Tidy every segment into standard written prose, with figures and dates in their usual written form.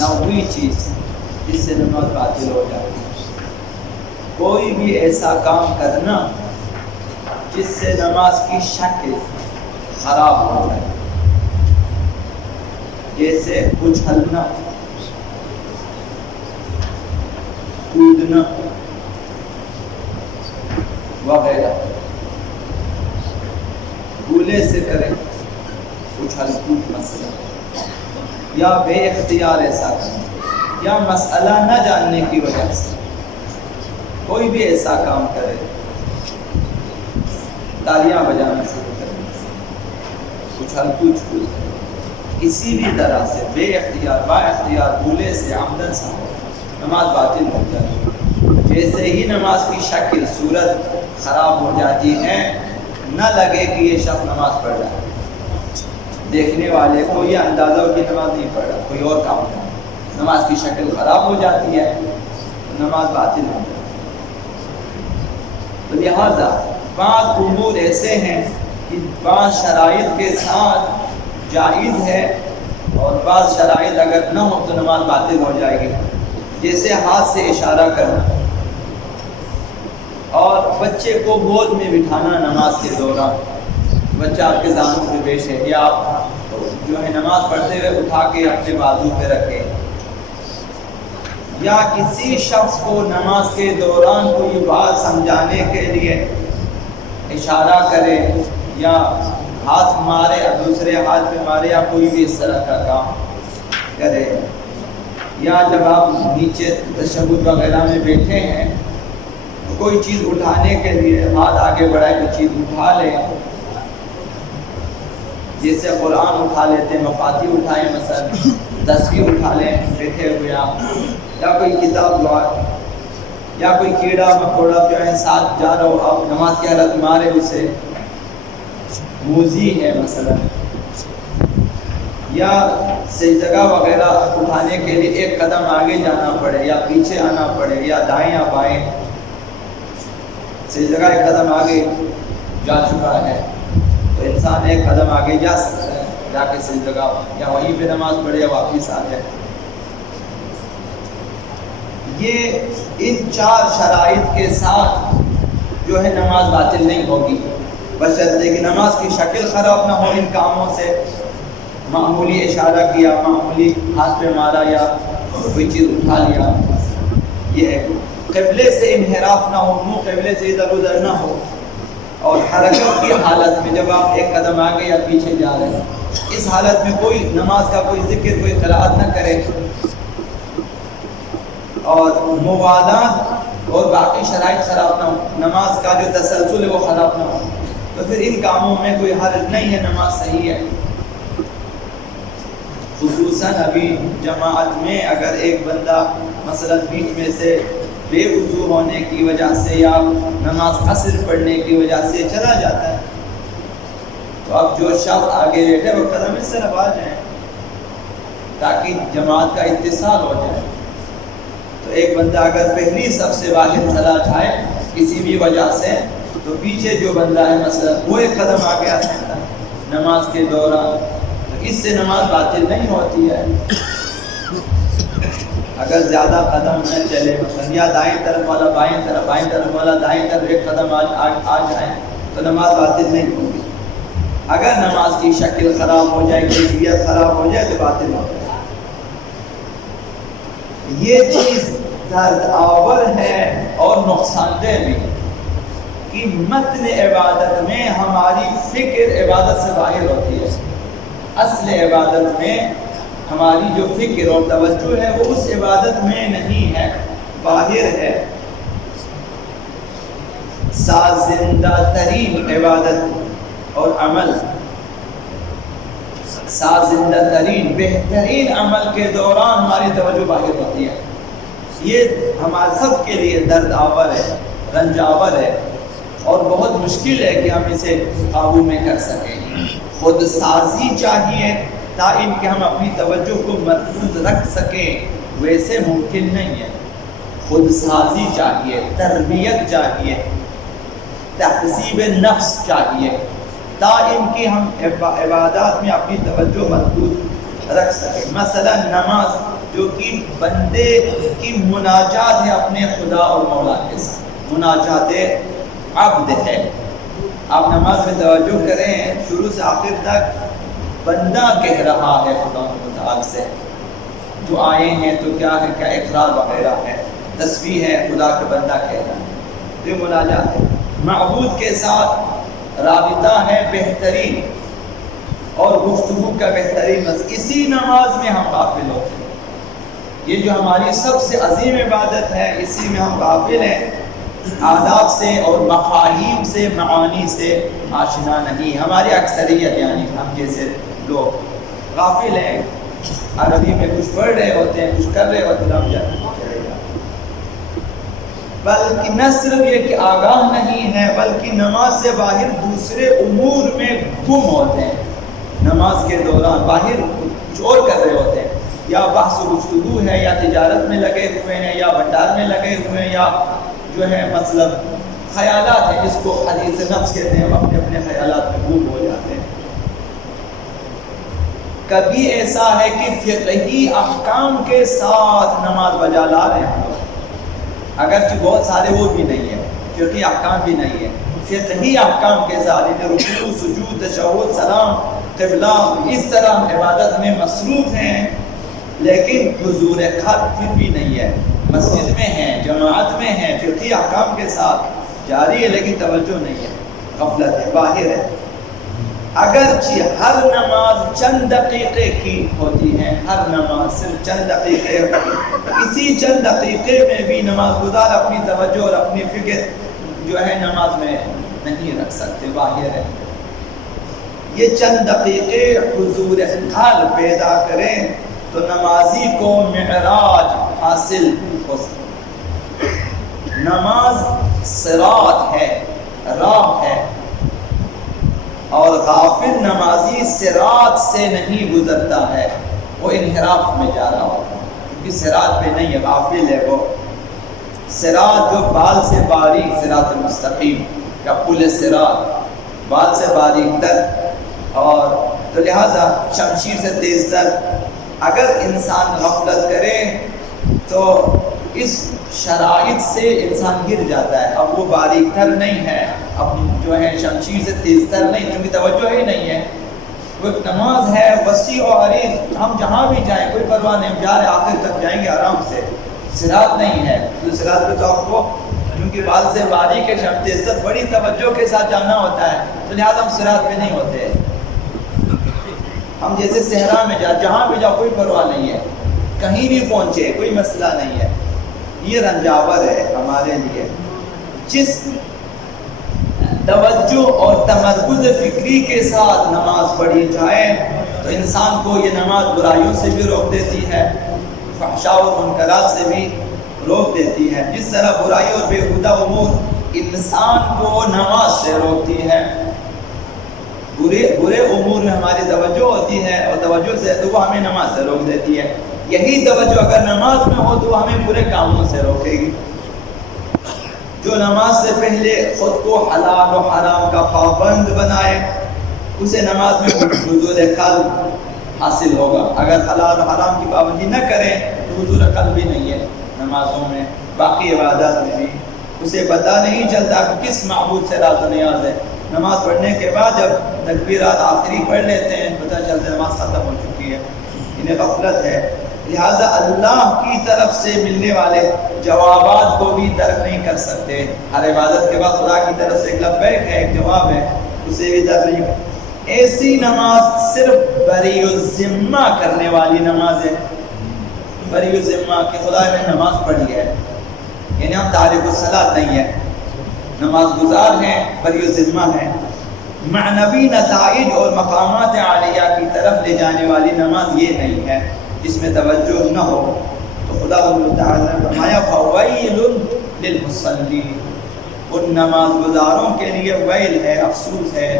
نہ وہی چیز جس سے نماز باطل ہو جاتی ہے۔ کوئی بھی ایسا کام کرنا جس سے نماز کی شکل خراب ہو جائے، جیسے اچھلنا، کودنا وغیرہ، بھولے سے کریں اچھل کود مسئلہ، یا بے اختیار ایسا کرنا، یا مسئلہ نہ جاننے کی وجہ سے کوئی بھی ایسا کام کرے، تالیاں بجانا شروع کریں، اچھل کود، کسی بھی طرح سے بے اختیار با اختیار بھولے سے عمدن سے نماز باطل ہو جاتی ہے۔ جیسے ہی نماز کی شکل صورت خراب ہو جاتی ہے، نہ لگے کہ یہ شخص نماز پڑھ رہا ہے، دیکھنے والے کو یہ اندازہ ہو کہ نماز نہیں پڑھ رہا، کوئی اور کام کرتا ہے، نماز کی شکل خراب ہو جاتی ہے، نماز باطل ہو جاتی ہے۔ تو لہٰذا بعض امور ایسے ہیں کہ بعض شرائط کے ساتھ جائز ہے، اور بعض شرائط اگر نہ ہو تو نماز باطل ہو جائے گی، جیسے ہاتھ سے اشارہ کرنا، اور بچے کو گود میں بٹھانا نماز کے دوران، بچہ آپ کے زانوں پہ پیش ہے، یا آپ جو ہے نماز پڑھتے ہوئے اٹھا کے اپنے بازو پہ رکھیں، یا کسی شخص کو نماز کے دوران کوئی بات سمجھانے کے لیے اشارہ کرے، یا ہاتھ مارے اور دوسرے ہاتھ پہ مارے، یا کوئی بھی اس طرح کا کام کرے، یا جب آپ نیچے تشہد وغیرہ میں بیٹھے ہیں تو کوئی چیز اٹھانے کے لیے ہاتھ آگے بڑھائے، کوئی چیز اٹھا لیں، جیسے قرآن اٹھا لیتے ہیں، مفاتیح اٹھائیں، مثلا تسبیح اٹھا لیں بیٹھے ہوئے آپ، یا کوئی کتاب لوائے، یا کوئی کیڑا مکوڑا جو ہے ساتھ جا رہا ہو، آپ نماز کی حالت مارے اسے، موذی ہے مثلا، یا سجدہ وغیرہ اٹھانے کے لیے ایک قدم آگے جانا پڑے یا پیچھے آنا پڑے، یا دائیں یا بائیں، سجدہ ایک قدم آگے جا چکا ہے تو انسان ایک قدم آگے جا سکتا ہے، جا کے سجدہ یا وہیں پہ نماز پڑھے یا واپس آ جائے۔ یہ ان چار شرائط کے ساتھ جو ہے نماز باطل نہیں ہوگی، بشرطے کہ نماز کی شکل خراب نہ ہو ان کاموں سے، معمولی اشارہ کیا، معمولی ہاتھ پہ مارا، یا کوئی چیز اٹھا لیا، یہ قبلے سے انحراف نہ ہو، منہ قبلے سے ادھر ادھر نہ ہو، اور حرکت کی حالت میں جب آپ ایک قدم آگے یا پیچھے جا رہے ہیں، اس حالت میں کوئی نماز کا کوئی ذکر، کوئی قرأت نہ کرے، اور موالات اور باقی شرائط خراب نہ ہو، نماز کا جو تسلسل ہے وہ خراب نہ ہو، تو پھر ان کاموں میں کوئی حرج نہیں ہے، نماز صحیح ہے۔ خصوصاً ابھی جماعت میں اگر ایک بندہ مثلا بیچ میں سے بے وضو ہونے کی وجہ سے یا نماز قصر پڑھنے کی وجہ سے چلا جاتا ہے، تو اب جو شخص آگے بیٹھے وہ قدم اس طرف آ جائیں تاکہ جماعت کا اتصال ہو جائے۔ تو ایک بندہ اگر پہلی صف سے باہر چلا جائے کسی بھی وجہ سے، تو پیچھے جو بندہ ہے مثلا وہ ایک قدم آگے آ سکتا ہے نماز کے دوران، تو اس سے نماز باطل نہیں ہوتی ہے۔ اگر زیادہ قدم نہ چلے مثلا، یا دائیں طرف والا بائیں طرف، بائیں طرف والا دائیں طرف ایک قدم آ جائیں تو نماز باطل نہیں ہوگی۔ اگر نماز کی شکل خراب ہو جائے، کیفیت خراب ہو جائے تو باطل ہو جائے۔ یہ چیز درد آور ہے اور نقصان دہ بھی کہ متن عبادت میں ہماری فکر عبادت سے باہر ہوتی ہے۔ اصل عبادت میں ہماری جو فکر اور توجہ ہے وہ اس عبادت میں نہیں ہے، باہر ہے۔ سازندہ ترین عبادت اور عمل، سازندہ ترین بہترین عمل کے دوران ہماری توجہ باہر ہوتی ہے۔ یہ ہمارے سب کے لیے درد آور ہے، رنج آور ہے، اور بہت مشکل ہے کہ ہم اسے قابو میں کر سکیں۔ خود سازی چاہیے تاکہ کہ ہم اپنی توجہ کو مرکوز رکھ سکیں، ویسے ممکن نہیں ہے۔ خود سازی چاہیے، تربیت چاہیے، تہذیب نفس چاہیے تاکہ کہ ہم عبادات میں اپنی توجہ مرکوز رکھ سکیں۔ مثلا نماز جو کہ بندے کی مناجات ہے اپنے خدا اور مولا کے ساتھ، مناجات عبد ہے۔ آپ نماز میں توجہ کریں، شروع سے آخر تک بندہ کہہ رہا ہے خدا متعال سے، دعائیں ہیں تو کیا ہے، کیا اقرار وغیرہ ہے، تسبیح ہے، خدا کا بندہ کہہ رہا ہے، یہ مناجات ہے۔ معبود کے ساتھ رابطہ ہے بہترین اور گفتگو کا بہترین، بس اسی نماز میں ہم غافل ہوتے ہیں۔ یہ جو ہماری سب سے عظیم عبادت ہے، اسی میں ہم غافل ہیں، آداب سے اور مفاہیم سے، معانی سے آشنا نہیں۔ ہماری اکثریت یعنی ہم جیسے لوگ غافل ہیں، عربی میں کچھ پڑھ رہے ہوتے ہیں، کچھ کر رہے ہوتے ہیں، ہم جانے بلکہ نہ صرف یہ کہ آگاہ نہیں ہے، بلکہ نماز سے باہر دوسرے امور میں گم ہوتے ہیں۔ نماز کے دوران باہر کچھ اور کر رہے ہوتے ہیں، یا بحث و گفتگو ہے، یا تجارت میں لگے ہوئے ہیں، یا بھنڈار میں لگے ہوئے ہیں، یا جو ہے مطلب خیالات ہیں، جس کو حدیث نفس کہتے ہیں، اپنے اپنے خیالات میں گم ہو جاتے ہیں۔ کبھی ایسا ہے کہ فقہی احکام کے ساتھ نماز بجا لا رہے ہیں، اگرچہ بہت سارے وہ بھی نہیں ہیں، فقہی احکام بھی نہیں ہے، فقہی احکام کے ساتھ رکوع، سجود، تشہد، سلام، قبلہ، اس طرح ہم عبادت میں مصروف ہیں، لیکن حضور قلب پھر بھی نہیں ہے، مسجد میں ہیں، جماعت میں ہیں، فقہی احکام کے ساتھ جاری ہے، لیکن توجہ نہیں ہے، غفلت ہے، باہر ہے۔ اگرچہ ہر نماز چند دقیقے کی ہوتی ہے، ہر نماز صرف چند دقیقے ہوتی ہے، اسی چند دقیقے میں بھی نماز گزار اپنی توجہ اور اپنی فکر جو ہے نماز میں نہیں رکھ سکتے، باہر ہے۔ یہ چند دقیقے حضور قلب پیدا کریں تو نمازی کو معراج حاصل ہو سکتا۔ نماز صراط ہے، راہ ہے، اور غافل نمازی صراط سے نہیں گزرتا ہے، وہ انحراف میں جا رہا ہوتا ہے، کیونکہ صراط پہ نہیں ہے، غافل ہے وہ۔ صراط جو بال سے باریک، صراط مستقیم یا پل صراط، بال سے باریک تر، اور تو لہذا شمشیر سے تیز تر۔ اگر انسان غفلت کرے تو اس شرائط سے انسان گر جاتا ہے، اب وہ باریک تر نہیں ہے، اب جو ہے شمشیر سے تیز تر نہیں، کیونکہ توجہ ہی نہیں ہے۔ وہ ایک نماز ہے وسیع و عریض، ہم جہاں بھی جائیں کوئی پرواہ نہیں، ہم جا رہے آخر تک جائیں گے آرام سے۔ صراط نہیں ہے، تو صراط پہ تو آپ کو کیونکہ بال سے باریک ہے، شمشیر تیز تر، بڑی توجہ کے ساتھ جانا ہوتا ہے، تو لہٰذا ہم صراط پہ نہیں ہوتے۔ ہم جیسے صحرا میں جہاں بھی جاؤ کوئی پرواہ نہیں ہے، کہیں بھی پہنچے کوئی مسئلہ نہیں ہے، یہ رنجاور ہے ہمارے لیے۔ جس توجہ اور تمرکز فکری کے ساتھ نماز پڑھی جائے تو انسان کو یہ نماز برائیوں سے بھی روک دیتی ہے، فحشاء و منکرات سے بھی روک دیتی ہے۔ جس طرح برائی اور بیہودہ امور انسان کو نماز سے روکتی ہے، برے امور میں ہماری توجہ ہوتی ہے، اور توجہ سے تو وہ ہمیں نماز سے روک دیتی ہے۔ یہی توجہ اگر نماز میں ہو تو ہمیں برے کاموں سے روکے گی۔ جو نماز سے پہلے خود کو حلال و حرام کا پابند بنائے، اسے نماز میں حضور قلب حاصل ہوگا۔ اگر حلال و حرام کی پابندی نہ کریں تو حضور قلب بھی نہیں ہے نمازوں میں، باقی عبادات میں بھی اسے پتہ نہیں چلتا کہ کس معبود سے راز و نیاز ہے۔ نماز پڑھنے کے بعد جب تکبیرات آخری پڑھ لیتے ہیں پتہ چلتا ہے نماز ختم ہو چکی ہے، انہیں غفلت ہے۔ لہٰذا اللہ کی طرف سے ملنے والے جوابات کو بھی ترک نہیں کر سکتے۔ ہر عبادت کے بعد خدا کی طرف سے ایک لبیک ہے، ایک جواب ہے، اسے بھی ترک نہیں۔ ایسی نماز صرف بری الذمہ کرنے والی نماز ہے، بری الذمہ کہ خدا نے نماز پڑھی ہے، یعنی ہم تارک الصلاۃ نہیں ہے، نماز گزار ہیں، بری الذمہ ہیں۔ معنوی نتائج اور مقامات عالیہ کی طرف لے جانے والی نماز یہ نہیں ہے، جس میں توجہ نہ ہو۔ تو خدا تعالیٰ نے فرمایا فَوَيْلٌ لِلْمُصَلِّينَ، ان نماز گزاروں کے لیے ویل ہے، افسوس ہے،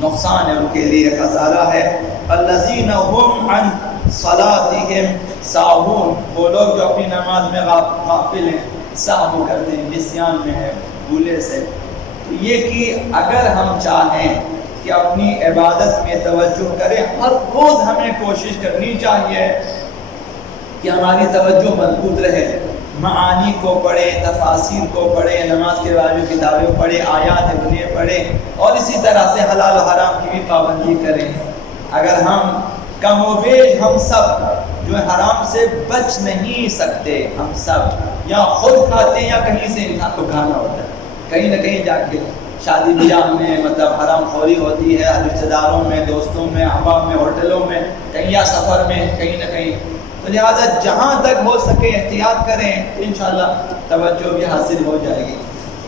نقصان ہے، ان کے لیے خسارہ ہے۔ الَّذِينَ هُمْ عَنْ صَلَاتِهِمْ سَاهُونَ، وہ لوگ جو اپنی نماز میں غافل ہیں، سہو کرتے ہیں، نسیان میں ہے، بھولے سے۔ تو یہ کہ اگر ہم چاہیں کہ اپنی عبادت میں توجہ کریں، ہر روز ہمیں کوشش کرنی چاہیے کہ ہماری توجہ مضبوط رہے، معانی کو پڑھیں، تفاسیر کو پڑھیں، نماز کے بعد جو کتابیں پڑھیں، آیات انہیں پڑھیں، اور اسی طرح سے حلال و حرام کی بھی پابندی کریں۔ اگر ہم کم و بیش ہم سب جو حرام سے بچ نہیں سکتے، ہم سب یا خود کھاتے ہیں یا کہیں سے انسان کو کھانا ہوتا ہے، کہیں نہ کہیں جا کے شادی بیاہ میں مطلب حرام خوری ہوتی ہے، رشتہ داروں میں، دوستوں میں، احباب میں، ہوٹلوں میں، کہیں یا سفر میں، کہیں نہ کہیں۔ تو لہٰذا جہاں تک ہو سکے احتیاط کریں، انشاءاللہ توجہ بھی حاصل ہو جائے گی۔